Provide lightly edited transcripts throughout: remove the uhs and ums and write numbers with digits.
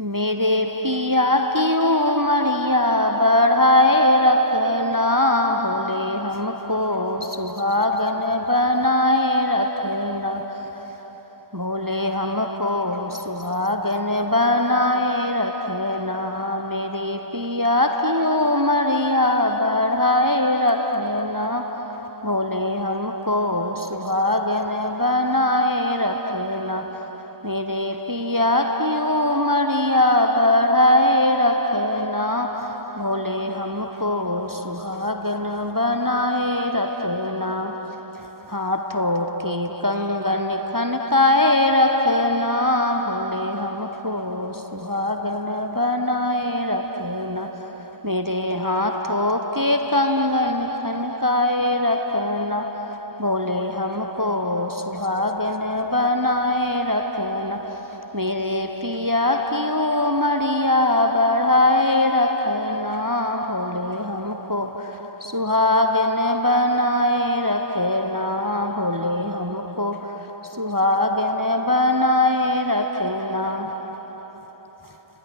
मेरे पिया की उमरिया बढ़ाए रखना, भोले हमको सुहागन बनाए रखना। भोले हमको सुहागन बनाए रखना, मेरे पिया की उमरिया बढ़ाए रखना। भोले हमको सुहागन बनाए रखना, मेरे पिया की उमरिया बढ़ाए रखना। भोले हमको सुहागन बनाए रखना, हाथों के कंगन खनकाए रखना। भोले हमको सुहागन बनाए रखना, मेरे हाथों के कंगन खनकाए रखना। भोले हमको सुहागन बनाए रखना, मेरे पिया की उमरिया बढ़ाए रखना। भोले हमको सुहागन बनाए रखना, भोले हमको सुहागन बनाए रखना।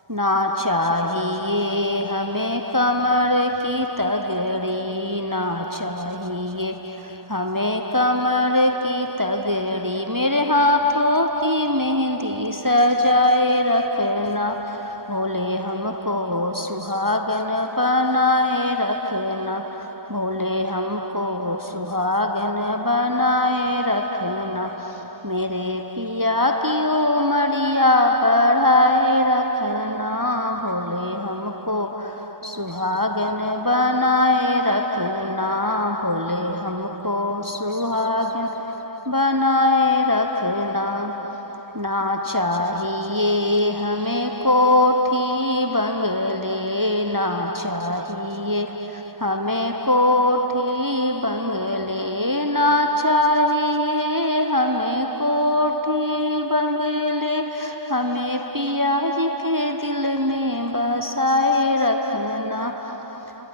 ना चाहिए हमें कमर की तगड़ी, ना चाहिए हमें कमर की तगड़ी। मेरे हाथों की मेहंदी सजाए रखना, भोले हमको सुहागन बनाए रखना। भोले हमको सुहागन बनाए रखना, मेरे पिया की उमरिया बढ़ाए रखना। भोले हमको सुहागन बनाए रखना, भोले हमको सुहागन बनाए रखना। ना चाहिए हमें कोठी बंगले, ना चाहिए हमें कोठी बंगले। ना चाहिए हमें कोठी बंगले, हमें पिया जी के दिल में बसाए रखना।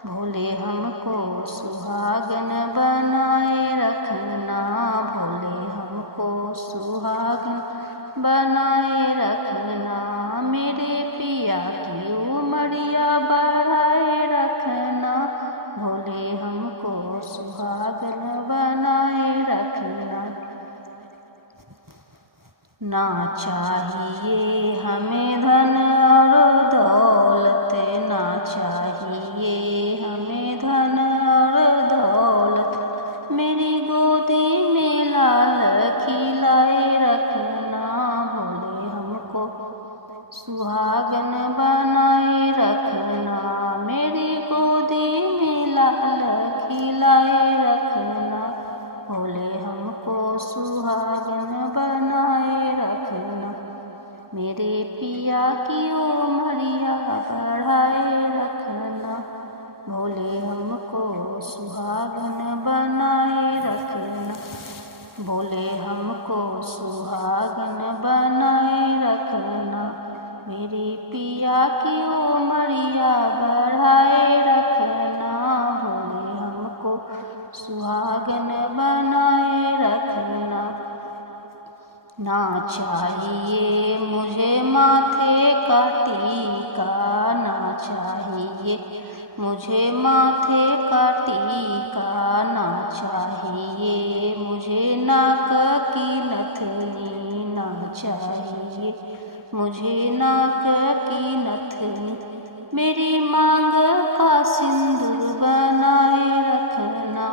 भोले हमको सुहागन बनाए रखना, भोले हमको सुहागन बनाए रखना, मेरे पिया की उमरिया बढ़ाए रखना। भोले हमको सुहागन बनाए रखना। ना चाहिए हमें धन और दौलत, ना चाहिए हमें धन और दौलत, मेरी गोदी में लाल खिलाए रखना। भोले हमको सुहागन बनाए रखना, मेरी गोदी में लाल खिलाए रखना। भोले हमको सुहागन बनाए रखना, मेरे पिया की उमरिया बढ़ाए रखना। भोले हमको सुहागन बनाए रखना, भोले हमको सुहागन बनाए रखना, मेरे पिया की उमरिया बढ़ाए रखना। भोले हमको सुहागन बनाए रखना। ना चाहिए मुझे माथे का टीका, ना चाहिए मुझे माथे का टीका। ना चाहिए मुझे नाक की नथनी, ना चाहिए मुझे नाक की नथनी, मेरी मांग का सिंदूर बनाए रखना।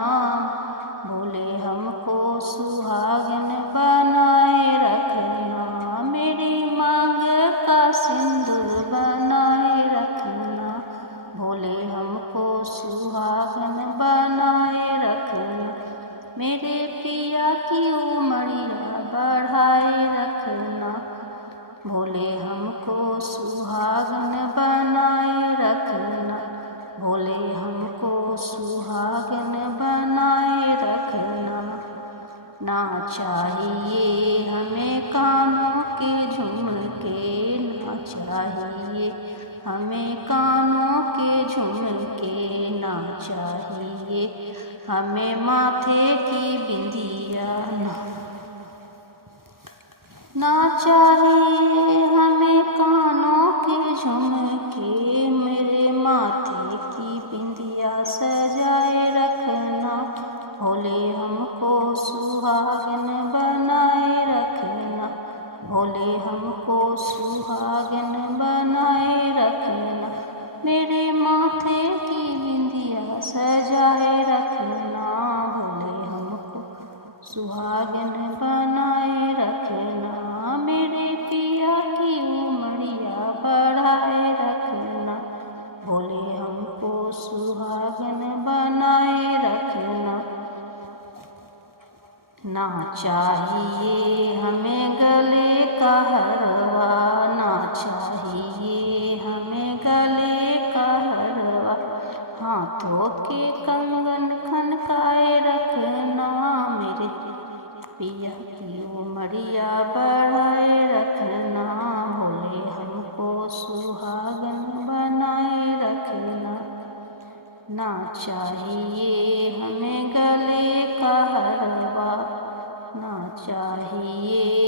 भोले हमको सुहागन बनाए रखना, मेरी मांग का सिंदूर बनाए रखना। भोले हमको सुहागन बनाए रखना, मेरे पिया की उमरिया बढ़ाए रखना। भोले हमको सुहागन बनाए रखना, भोले हमको सुहागन बनाए रखना। ना चाहिए हमें कानों के झुमके, ना चाहिए हमें कानों के झुमके। ना चाहिए हमें माथे की बिंदिया, ना चाहिए हमें कानों के सुहागन बनाए रखना, मेरे पिया की उमरिया बढ़ाए रखना, बोले हमको सुहागन बनाए रखना। ना चाहिए हमें गले का हरवा, ना चाहिए हमें गले का हरवा, हाथों के कंगन खनकाए रखना, मेरे पिया की उमरिया बढ़ाए रखना, बोले हमको सुहागन बनाए रखना। ना चाहिए हमें गले का हरवा, ना चाहिए